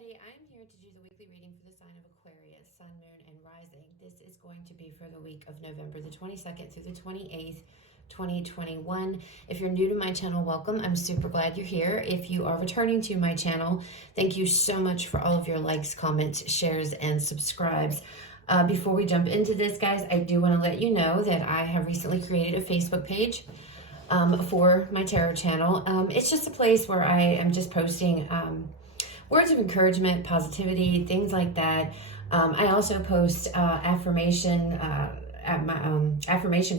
everybody, I'm here to do the weekly reading for the sign of Aquarius, Sun, Moon, and Rising. This is going to be for the week of November the 22nd through the 28th, 2021. If you're new to my channel, welcome. I'm super glad you're here. If you are returning to my channel, thank you so much for all of your likes, comments, shares, and subscribes. Before we jump into this, guys, I do want to let you know that I have recently created a Facebook page for my tarot channel. It's just a place where I am just posting words of encouragement, positivity, things like that. I also post affirmation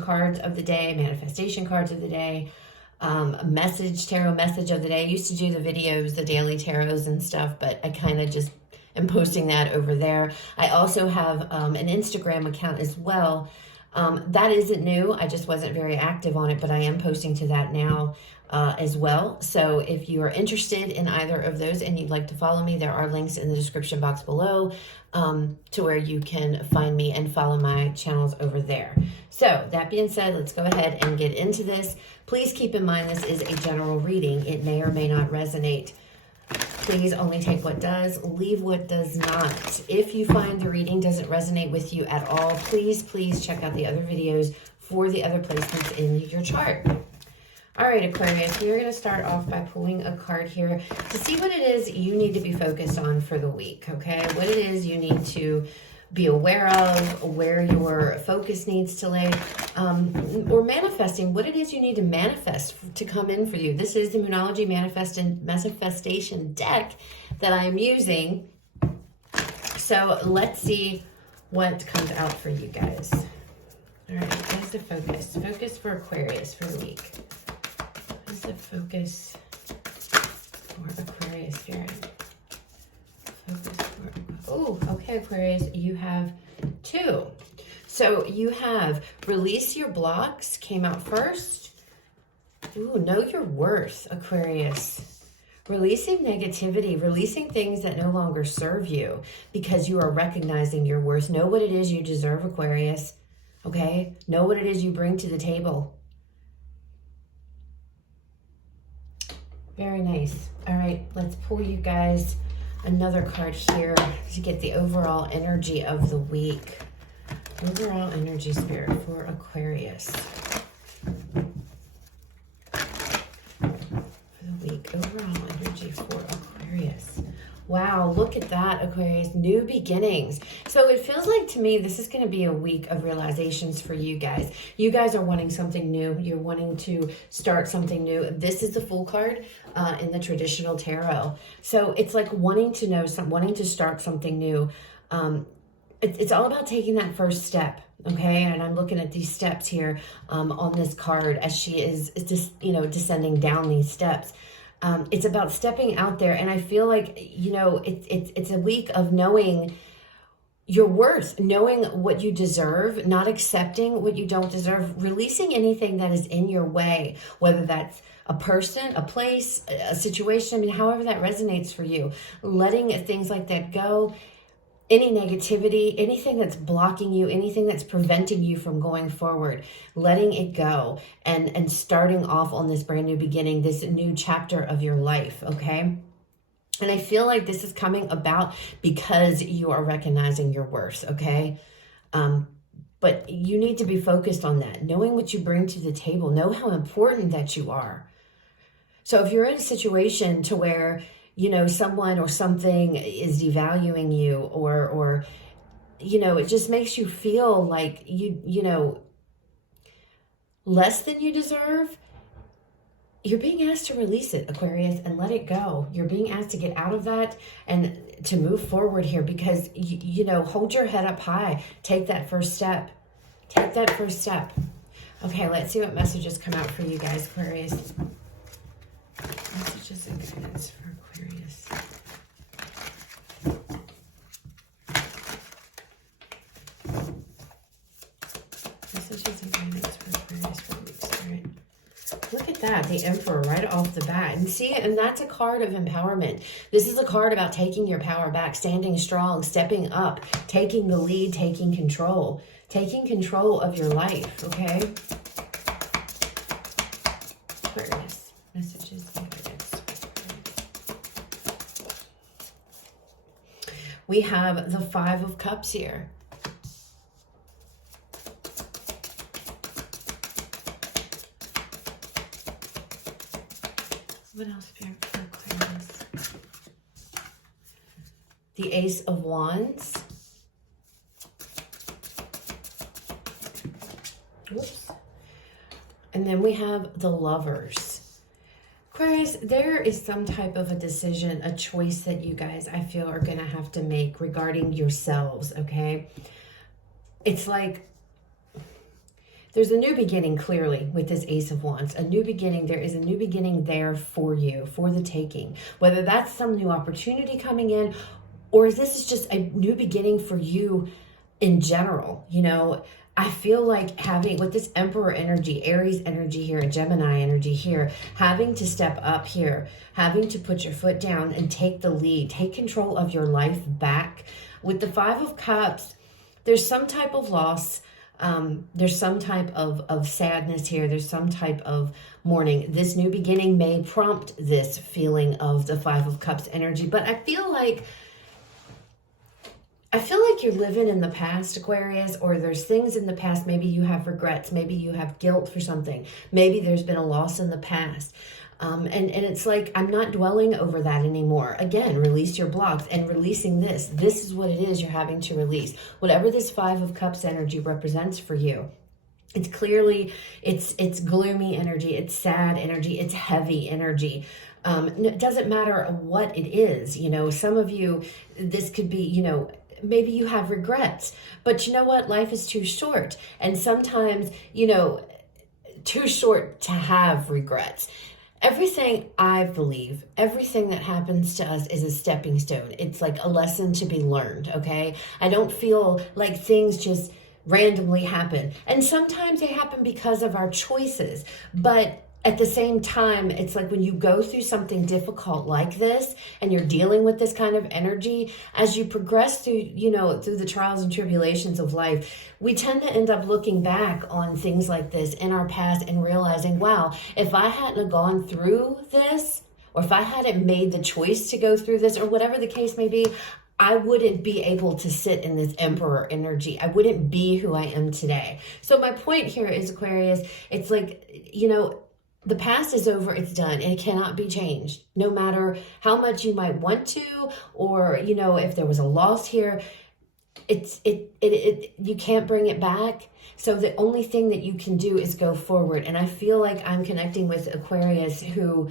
cards of the day, manifestation cards of the day, tarot message of the day. I used to do the videos, the daily tarots and stuff, but I kind of just am posting that over there. I also have an Instagram account as well. That isn't new. I just wasn't very active on it, but I am posting to that now as well. So if you are interested in either of those and you'd like to follow me, there are links in the description box below to where you can find me and follow my channels over there. So that being said, let's go ahead and get into this. Please keep in mind this is a general reading. It may or may not resonate. Please only take what does, leave what does not. If you find the reading doesn't resonate with you at all, please check out the other videos for the other placements in your chart. All right, Aquarius, we are going to start off by pulling a card here to see what it is you need to be focused on for the week, okay? What it is you need to be aware of, where your focus needs to lay, or manifesting, what it is you need to manifest to come in for you. This is the Moonology Manifestation deck that I am using. So let's see what comes out for you guys. All right, what is the focus? Focus for Aquarius for the week. What is the focus for Aquarius here? Oh, okay, Aquarius, you have two. So you have release your blocks, came out first. Ooh, know your worth, Aquarius. Releasing negativity, releasing things that no longer serve you because you are recognizing your worth. Know what it is you deserve, Aquarius, okay? Know what it is you bring to the table. Very nice. All right, let's pull you guys another card here to get the overall energy of the week. Overall energy, Spirit, for Aquarius. For the week, overall energy for Aquarius. Wow, look at that, Aquarius. New beginnings. So it feels like to me this is going to be a week of realizations for you guys. You guys are wanting something new. You're wanting to start something new. This is the Fool card in the traditional tarot. So it's like wanting to know something, wanting to start something new. It's all about taking that first step, okay? And I'm looking at these steps here on this card as she is just, descending down these steps. It's about stepping out there, and I feel like, it's a week of knowing your worth, knowing what you deserve, not accepting what you don't deserve, releasing anything that is in your way, whether that's a person, a place, a situation, however that resonates for you, letting things like that go. Any negativity, anything that's blocking you, anything that's preventing you from going forward, letting it go and starting off on this brand new beginning, this new chapter of your life, okay? And I feel like this is coming about because you are recognizing your worth, okay? But you need to be focused on that, knowing what you bring to the table, know how important that you are. So if you're in a situation to where someone or something is devaluing you or it just makes you feel like less than you deserve, you're being asked to release it, Aquarius, and let it go. You're being asked to get out of that and to move forward here because, hold your head up high. Take that first step. Take that first step. Okay, let's see what messages come out for you guys, Aquarius. Messages and guidance for Aquarius. Messages and guidance for Aquarius for the week, Spirit. Look at that, the Emperor right off the bat. And see, and that's a card of empowerment. This is a card about taking your power back, standing strong, stepping up, taking the lead, taking control of your life, okay? Aquarius, messages and guidance. we have the Five of Cups here. What else for Aquarius? The Ace of Wands. Oops. And then we have the Lovers. Aquarius, there is some type of a decision, a choice that you guys, I feel, are going to have to make regarding yourselves, okay? It's like there's a new beginning, clearly, with this Ace of Wands. A new beginning. There is a new beginning there for you, for the taking. Whether that's some new opportunity coming in, or this is just a new beginning for you in general. You know, I feel like having, with this Emperor energy, Aries energy here, and Gemini energy here, having to step up here, having to put your foot down and take the lead, take control of your life back. With the Five of Cups, there's some type of loss. There's some type of sadness here. There's some type of mourning. This new beginning may prompt this feeling of the Five of Cups energy, but I feel like you're living in the past, Aquarius, or there's things in the past. Maybe you have regrets. Maybe you have guilt for something. Maybe there's been a loss in the past. And it's like, I'm not dwelling over that anymore. Again, release your blocks, and releasing this. This is what it is you're having to release. Whatever this Five of Cups energy represents for you. It's clearly, it's gloomy energy. It's sad energy. It's heavy energy. It doesn't matter what it is. You know, some of you, this could be, you know, maybe you have regrets, but you know what? Life is too short. And sometimes, you know, too short to have regrets. Everything, I believe, everything that happens to us is a stepping stone. It's like a lesson to be learned, okay? I don't feel like things just randomly happen. And sometimes they happen because of our choices. But at the same time, it's like when you go through something difficult like this and you're dealing with this kind of energy, as you progress through, you know, through the trials and tribulations of life, we tend to end up looking back on things like this in our past and realizing, wow, if I hadn't gone through this, or if I hadn't made the choice to go through this, or whatever the case may be, I wouldn't be able to sit in this Emperor energy. I wouldn't be who I am today. So my point here is, Aquarius, it's like, you know, the past is over, it's done. It cannot be changed. No matter how much you might want to, or, you know, if there was a loss here, you can't bring it back. So the only thing that you can do is go forward. And I feel like I'm connecting with Aquarius, who,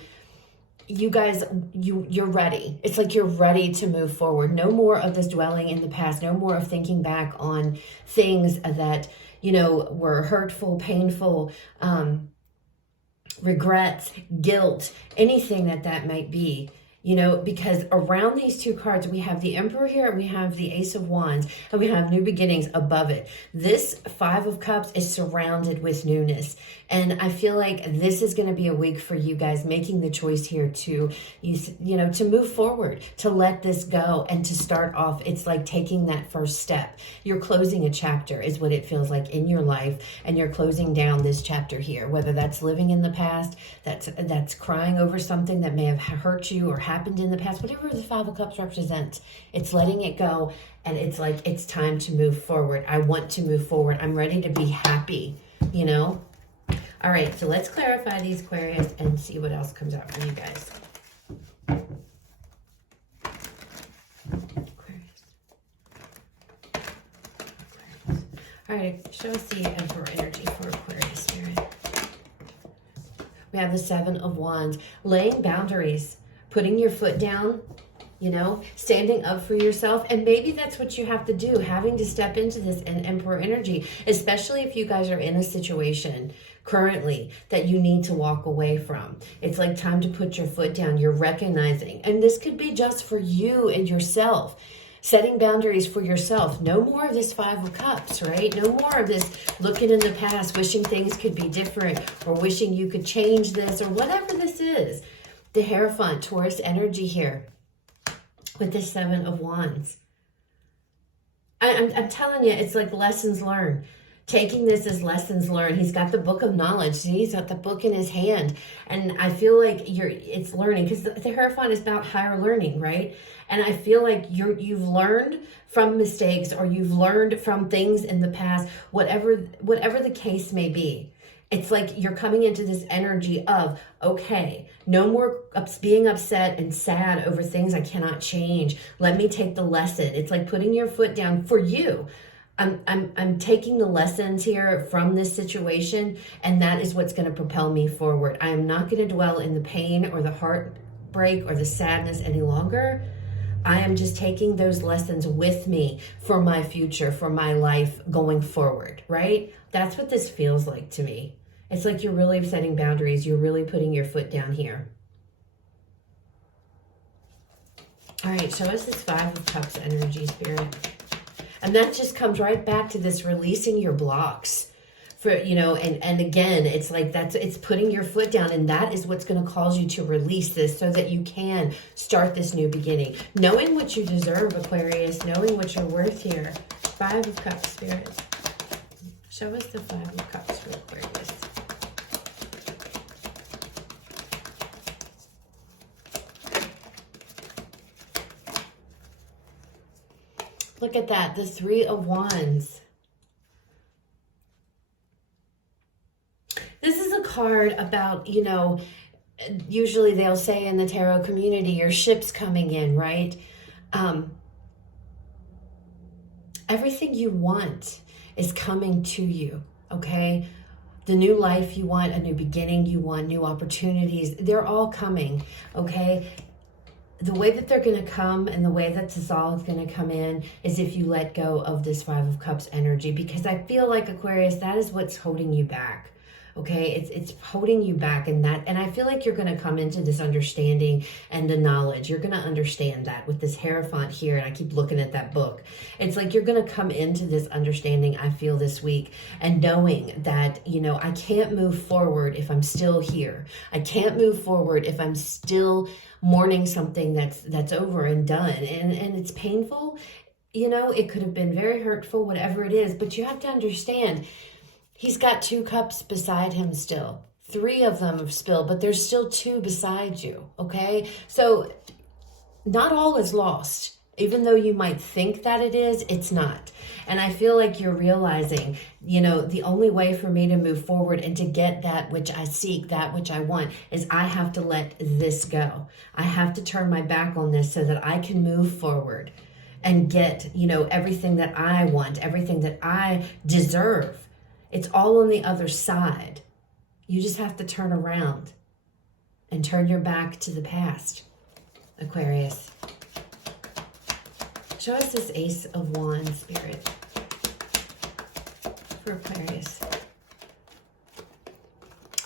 you guys, you're ready. It's like you're ready to move forward. No more of this dwelling in the past. No more of thinking back on things that, you know, were hurtful, painful, regrets, guilt, anything that might be, you know, because around these two cards, we have the Emperor here, and we have the Ace of Wands, and we have new beginnings above it. This Five of Cups is surrounded with newness. And I feel like this is going to be a week for you guys making the choice here to, you know, to move forward, to let this go, and to start off. It's like taking that first step. You're closing a chapter is what it feels like in your life, and you're closing down this chapter here, whether that's living in the past, that's crying over something that may have hurt you or happened in the past, whatever the Five of Cups represents. It's letting it go, and it's like, it's time to move forward. I want to move forward. I'm ready to be happy, you know? All right, so let's clarify these, Aquarius, and see what else comes out for you guys. Aquarius. All right, show us the Emperor energy for Aquarius, Spirit. We have the Seven of Wands. Laying boundaries, putting your foot down, you know, standing up for yourself. And maybe that's what you have to do, having to step into this Emperor energy, especially if you guys are in a situation currently that you need to walk away from. It's like time to put your foot down. You're recognizing, and this could be just for you and yourself, setting boundaries for yourself. No more of this Five of Cups, right? No more of this looking in the past, wishing things could be different, or wishing you could change this, or whatever this is. The Hierophant, Taurus energy here with the Seven of Wands. I'm telling you, it's like lessons learned. taking this as lessons learned. He's got the book of knowledge. See, he's got the book in his hand. And I feel like it's learning, because the Hierophant is about higher learning, right? And I feel like you've learned from mistakes, or you've learned from things in the past, whatever the case may be. It's like you're coming into this energy of, okay, no more being upset and sad over things I cannot change. Let me take the lesson. It's like putting your foot down for you. I'm taking the lessons here from this situation, and that is what's going to propel me forward. I am not going to dwell in the pain or the heartbreak or the sadness any longer. I am just taking those lessons with me for my future, for my life going forward, right? That's what this feels like to me. It's like you're really setting boundaries. You're really putting your foot down here. All right, show us this Five of Cups energy, Spirit. And that just comes right back to this releasing your blocks. For, you know, and again, it's like it's putting your foot down, and that is what's going to cause you to release this so that you can start this new beginning. Knowing what you deserve, Aquarius, knowing what you're worth here. Five of Cups, Spirit. Show us the Five of Cups for Aquarius. Look at that, the Three of Wands. This is a card about, you know, usually they'll say in the tarot community, your ship's coming in, right? Everything you want is coming to you, okay? The new life you want, a new beginning you want, new opportunities, they're all coming, okay? The way that they're going to come and the way that this all is going to come in is if you let go of this Five of Cups energy, because I feel like, Aquarius, that is what's holding you back. Okay, it's holding you back, and I feel like you're going to come into this understanding and the knowledge. You're going to understand that with this Hierophant here, and I keep looking at that book. It's like you're going to come into this understanding, I feel, this week, and knowing that, you know, I can't move forward if I'm still here. I can't move forward if I'm still mourning something that's over and done, and it's painful. You know, it could have been very hurtful, whatever it is, but you have to understand, he's got two cups beside him still. Three of them have spilled, but there's still two beside you, okay? So not all is lost. Even though you might think that it is, it's not. And I feel like you're realizing, you know, the only way for me to move forward and to get that which I seek, that which I want, is I have to let this go. I have to turn my back on this so that I can move forward and get, you know, everything that I want, everything that I deserve. It's all on the other side. You just have to turn around and turn your back to the past, Aquarius. Show us this Ace of Wands, Spirit, for Aquarius.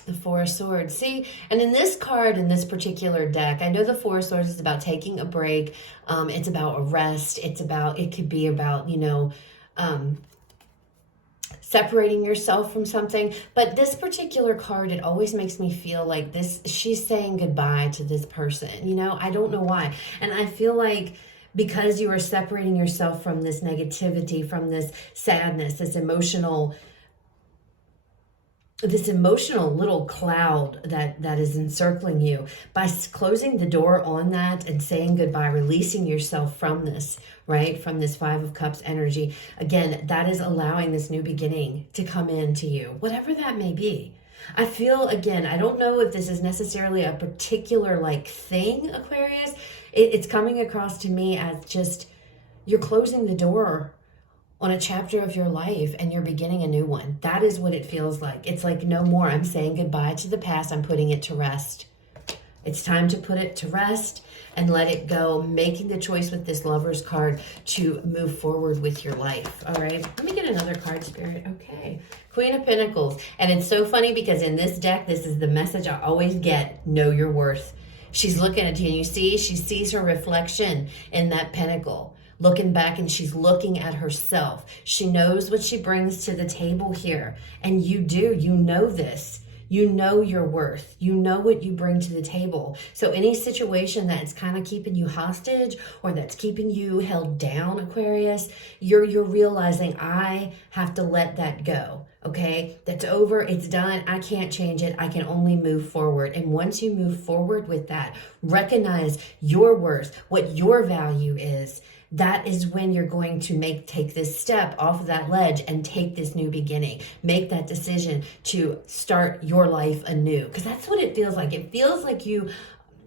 The Four of Swords. See, and in this card, in this particular deck, I know the Four of Swords is about taking a break. It's about a rest. It could be about, you know, separating yourself from something. But this particular card, it always makes me feel like she's saying goodbye to this person. You know, I don't know why. And I feel like because you are separating yourself from this negativity, from this sadness, this emotional little cloud that is encircling you, by closing the door on that and saying goodbye, releasing yourself from this, right? From this Five of Cups energy. Again, that is allowing this new beginning to come into you, whatever that may be. I feel, again, I don't know if this is necessarily a particular like thing, Aquarius. It's coming across to me as just you're closing the door on a chapter of your life and you're beginning a new one. That is what it feels like. It's like, no more. I'm saying goodbye to the past. I'm putting it to rest. It's time to put it to rest and let it go, making the choice with this Lover's card to move forward with your life. All right, let me get another card, Spirit. Okay, Queen of Pentacles. And it's so funny because in this deck, this is the message I always get: know your worth. She's looking at you, and you see, she sees her reflection in that pentacle, looking back, and she's looking at herself. She knows what she brings to the table here, and you know this. You know your worth. You know what you bring to the table. So any situation that's kind of keeping you hostage or that's keeping you held down, Aquarius, you're realizing I have to let that go. Okay, that's over. It's done. I can't change it. I can only move forward. And once you move forward with that, recognize your worth, what your value is. That is when you're going to take this step off of that ledge and take this new beginning. Make that decision to start your life anew. Because that's what it feels like. It feels like you're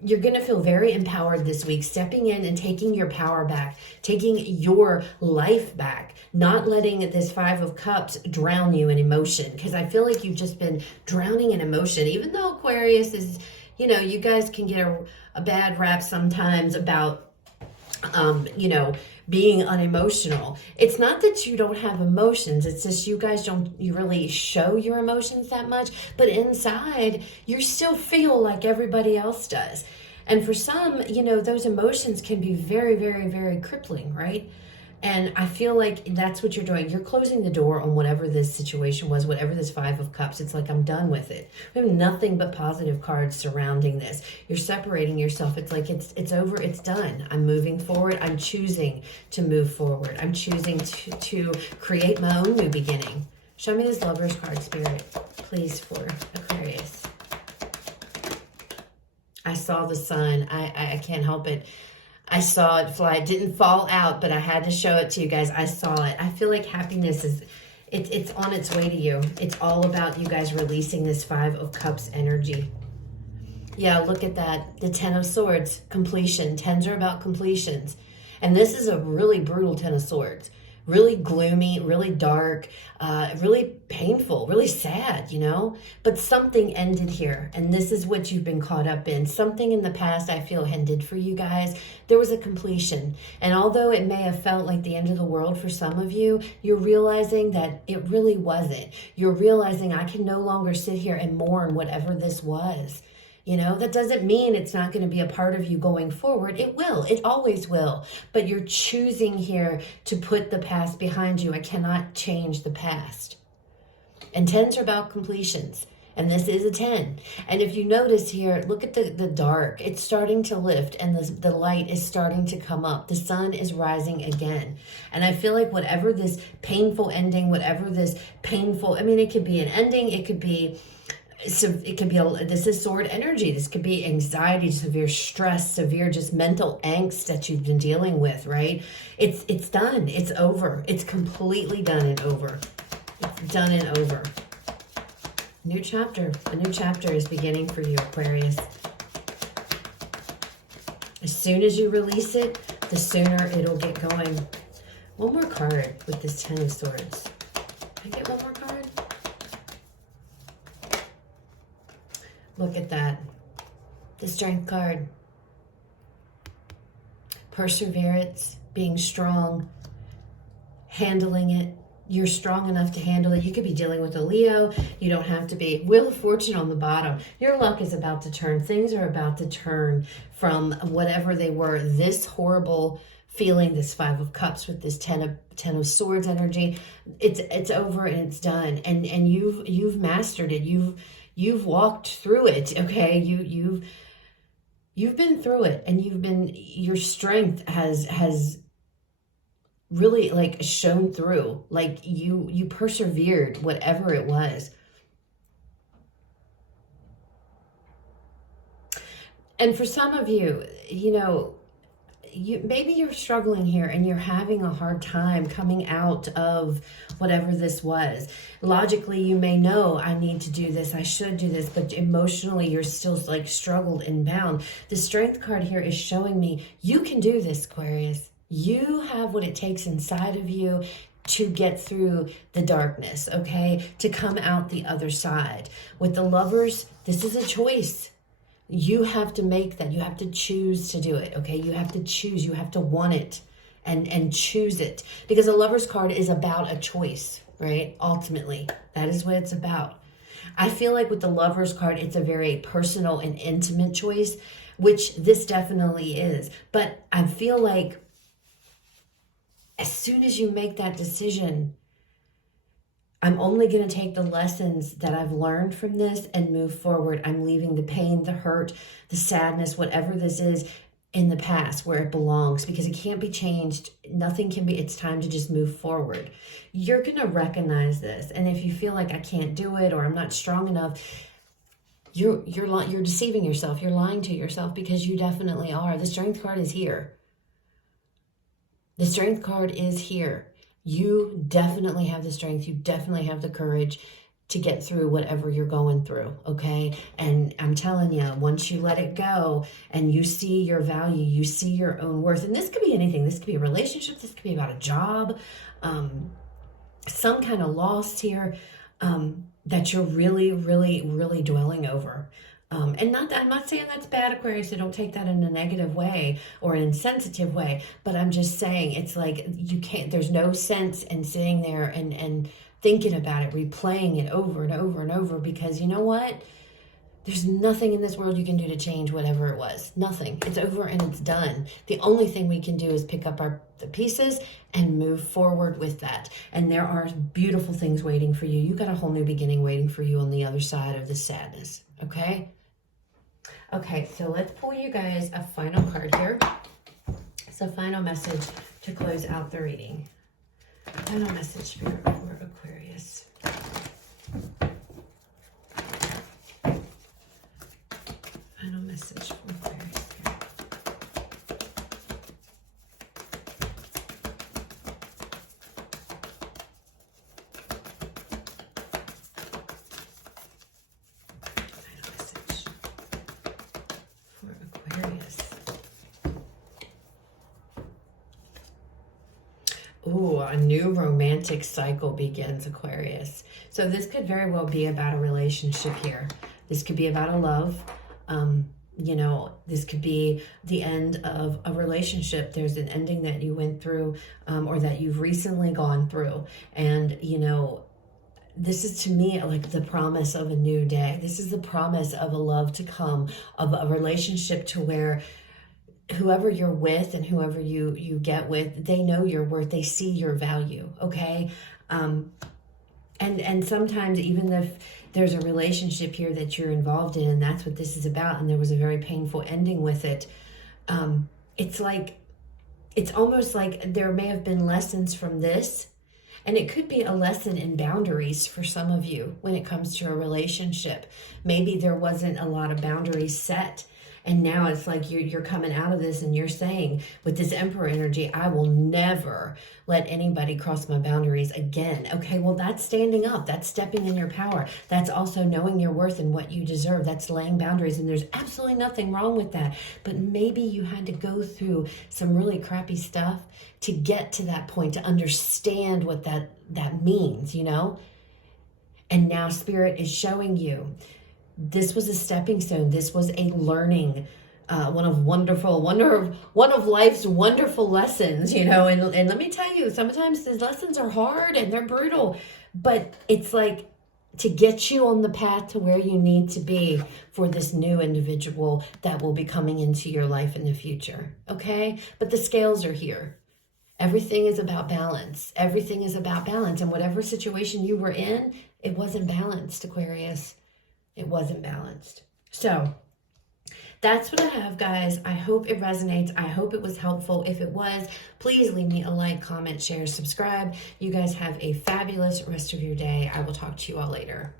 going to feel very empowered this week, stepping in and taking your power back, taking your life back, not letting this Five of Cups drown you in emotion. Because I feel like you've just been drowning in emotion, even though Aquarius is, you guys can get a bad rap sometimes about being unemotional. It's not that you don't have emotions. It's just you really show your emotions that much, but inside you still feel like everybody else does. And for some, those emotions can be very, very, very crippling, right? And I feel like that's what you're doing. You're closing the door on whatever this situation was, whatever this Five of Cups. It's like, I'm done with it. We have nothing but positive cards surrounding this. You're separating yourself. It's like, it's over. It's done. I'm moving forward. I'm choosing to move forward. I'm choosing to create my own new beginning. Show me this Lover's card, Spirit, please, for Aquarius. I saw the sun. I can't help it. I saw it fly. It didn't fall out, but I had to show it to you guys. I saw it. I feel like happiness it's on its way to you. It's all about you guys releasing this Five of Cups energy. Yeah, look at that. The Ten of Swords, completion. Tens are about completions. And this is a really brutal Ten of Swords. Really gloomy, really dark, really painful, really sad, But something ended here, and this is what you've been caught up in. Something in the past, I feel, ended for you guys. There was a completion, and although it may have felt like the end of the world for some of you, you're realizing that it really wasn't. You're realizing I can no longer sit here and mourn whatever this was. That doesn't mean it's not going to be a part of you going forward. It will. It always will. But you're choosing here to put the past behind you. I cannot change the past. And tens are about completions. And this is a 10. And if you notice here, look at the dark. It's starting to lift and the light is starting to come up. The sun is rising again. And I feel like whatever this painful ending, whatever this painful, it could be an ending. It could be... So it could be, this is sword energy. This could be anxiety, severe stress, severe just mental angst that you've been dealing with, right? It's done. It's over. It's completely done and over. It's done and over. New chapter. A new chapter is beginning for you, Aquarius. As soon as you release it, the sooner it'll get going. One more card with this Ten of Swords. Can I get one more card? Look at that. The Strength card. Perseverance, being strong, handling it. You're strong enough to handle it. You could be dealing with a Leo. You don't have to be. Wheel of Fortune on the bottom. Your luck is about to turn. Things are about to turn from whatever they were. This horrible feeling, this Five of Cups with this Ten of Swords energy. It's over and it's done. And you've mastered it. You've walked through it, okay? You've been through it, and your strength has really like shown through. Like you persevered, whatever it was. And for some of you, maybe you're struggling here and you're having a hard time coming out of whatever this was. Logically, you may know, I need to do this, I should do this, but emotionally, you're still like struggled and bound. The Strength card here is showing me you can do this, Aquarius. You have what it takes inside of you to get through the darkness, okay? To come out the other side. With the Lovers, this is a choice. You have to make that. You have to choose to do it, okay? You have to choose. You have to want it and choose it. Because a Lover's card is about a choice, right? Ultimately, that is what it's about. I feel like with the Lover's card, it's a very personal and intimate choice, which this definitely is. But I feel like as soon as you make that decision, I'm only going to take the lessons that I've learned from this and move forward. I'm leaving the pain, the hurt, the sadness, whatever this is, in the past where it belongs, because it can't be changed. Nothing can be. It's time to just move forward. You're going to recognize this. And if you feel like I can't do it or I'm not strong enough, you're deceiving yourself. You're lying to yourself, because you definitely are. The Strength card is here. The Strength card is here. You definitely have the strength. You definitely have the courage to get through whatever you're going through, okay? And I'm telling you, once you let it go and you see your value, you see your own worth, and this could be anything. This could be a relationship. This could be about a job, some kind of loss here that you're really, really, really dwelling over. And I'm not saying that's bad, Aquarius, so don't take that in a negative way or an insensitive way, but I'm just saying it's like you can't, there's no sense in sitting there and thinking about it, replaying it over and over and over, because you know what? There's nothing in this world you can do to change whatever it was. Nothing. It's over and it's done. The only thing we can do is pick up the pieces and move forward with that. And there are beautiful things waiting for you. You got a whole new beginning waiting for you on the other side of the sadness. Okay? Okay, so let's pull you guys a final card here. It's a final message to close out the reading. Final message, Spirit, for Aquarius. Final message for Aquarius. Final message for Aquarius. Ooh, a new romantic cycle begins, Aquarius. So this could very well be about a relationship here. This could be about a love. You know, this could be the end of a relationship. There's an ending that you went through or that you've recently gone through. And, you know, this is to me like the promise of a new day. This is the promise of a love to come, of a relationship to where whoever you're with and whoever you get with, they know your worth. They see your value, okay? And sometimes even if there's a relationship here that you're involved in, and that's what this is about, and there was a very painful ending with it, it's almost like there may have been lessons from this, and it could be a lesson in boundaries for some of you when it comes to a relationship. Maybe there wasn't a lot of boundaries set, and now it's like you're coming out of this and you're saying, with this Emperor energy, I will never let anybody cross my boundaries again. Okay, well, that's standing up. That's stepping in your power. That's also knowing your worth and what you deserve. That's laying boundaries, and there's absolutely nothing wrong with that. But maybe you had to go through some really crappy stuff to get to that point, to understand what that means, you know? And now Spirit is showing you this was a stepping stone. This was a learning, one of life's wonderful lessons, you know. And let me tell you, sometimes these lessons are hard and they're brutal, but it's like to get you on the path to where you need to be for this new individual that will be coming into your life in the future. Okay, but the scales are here. Everything is about balance. Everything is about balance. And whatever situation you were in, it wasn't balanced, Aquarius. It wasn't balanced. So that's what I have, guys. I hope it resonates. I hope it was helpful. If it was, please leave me a like, comment, share, subscribe. You guys have a fabulous rest of your day. I will talk to you all later.